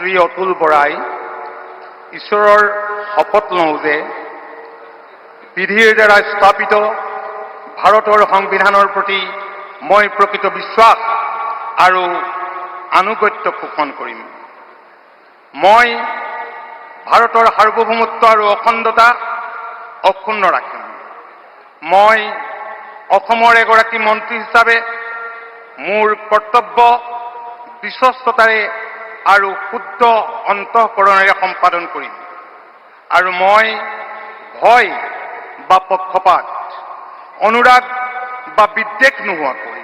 শ্ৰী অতুল বৰাই ঈশ্বৰৰ শপত লওঁ যে বিধিৰ দ্বাৰা স্থাপিত ভাৰতৰ সংবিধানৰ প্ৰতি মই প্ৰকৃত বিশ্বাস আৰু আনুগত্য পোষণ কৰিম। মই ভাৰতৰ সাৰ্বভৌমত্ব আৰু অখণ্ডতা অক্ষুণ্ণ ৰাখিম। মই অসমৰ এগৰাকী মন্ত্ৰী হিচাপে মোৰ কৰ্তব্য বিশ্বস্ততাৰে আৰু শুদ্ধ অন্তঃকৰণেৰে সম্পাদন কৰিম আৰু মই ভয় বা পক্ষপাত, অনুৰাগ বা বিদ্বেষ নোহোৱাকৈ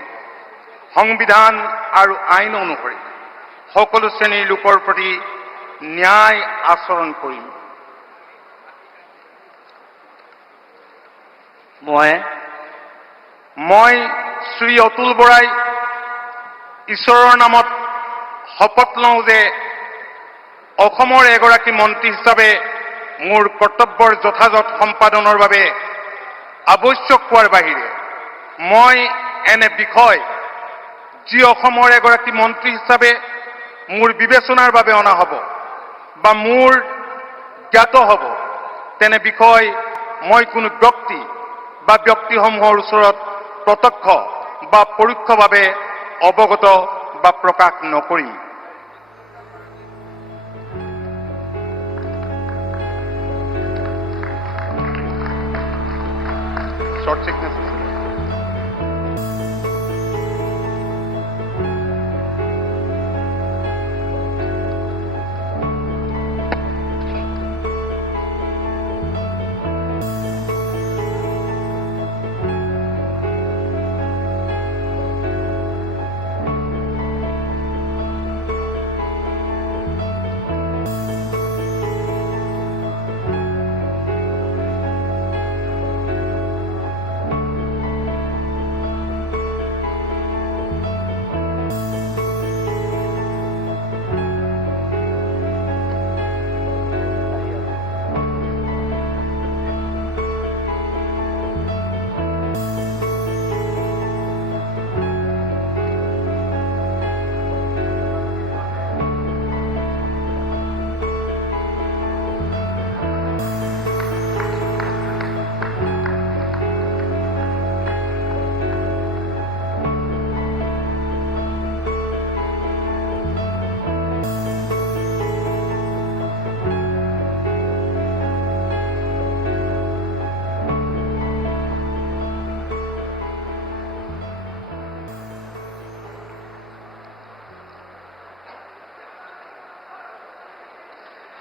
সংবিধান আৰু আইন অনুসৰি সকলো শ্ৰেণীৰ লোকৰ প্ৰতি ন্যায় আচৰণ কৰিম। মই শ্ৰী অতুল বৰাই ঈশ্বৰৰ নামত শপত লওঁ যে অসমৰ এগৰাকী মন্ত্ৰী হিচাপে মোৰ কৰ্তব্যৰ যথাযথ সম্পাদনৰ বাবে আৱশ্যক হোৱাৰ বাহিৰে মই এনে বিষয় যি অসমৰ এগৰাকী মন্ত্ৰী হিচাপে মোৰ বিবেচনাৰ বাবে অনা হ'ব বা মোৰ জ্ঞাত হ'ব তেনে বিষয় মই কোনো ব্যক্তি বা ব্যক্তিসমূহৰ ওচৰত প্ৰত্যক্ষ বা পৰোক্ষভাৱে অৱগত বা প্ৰকাশ নকৰিম। Short sickness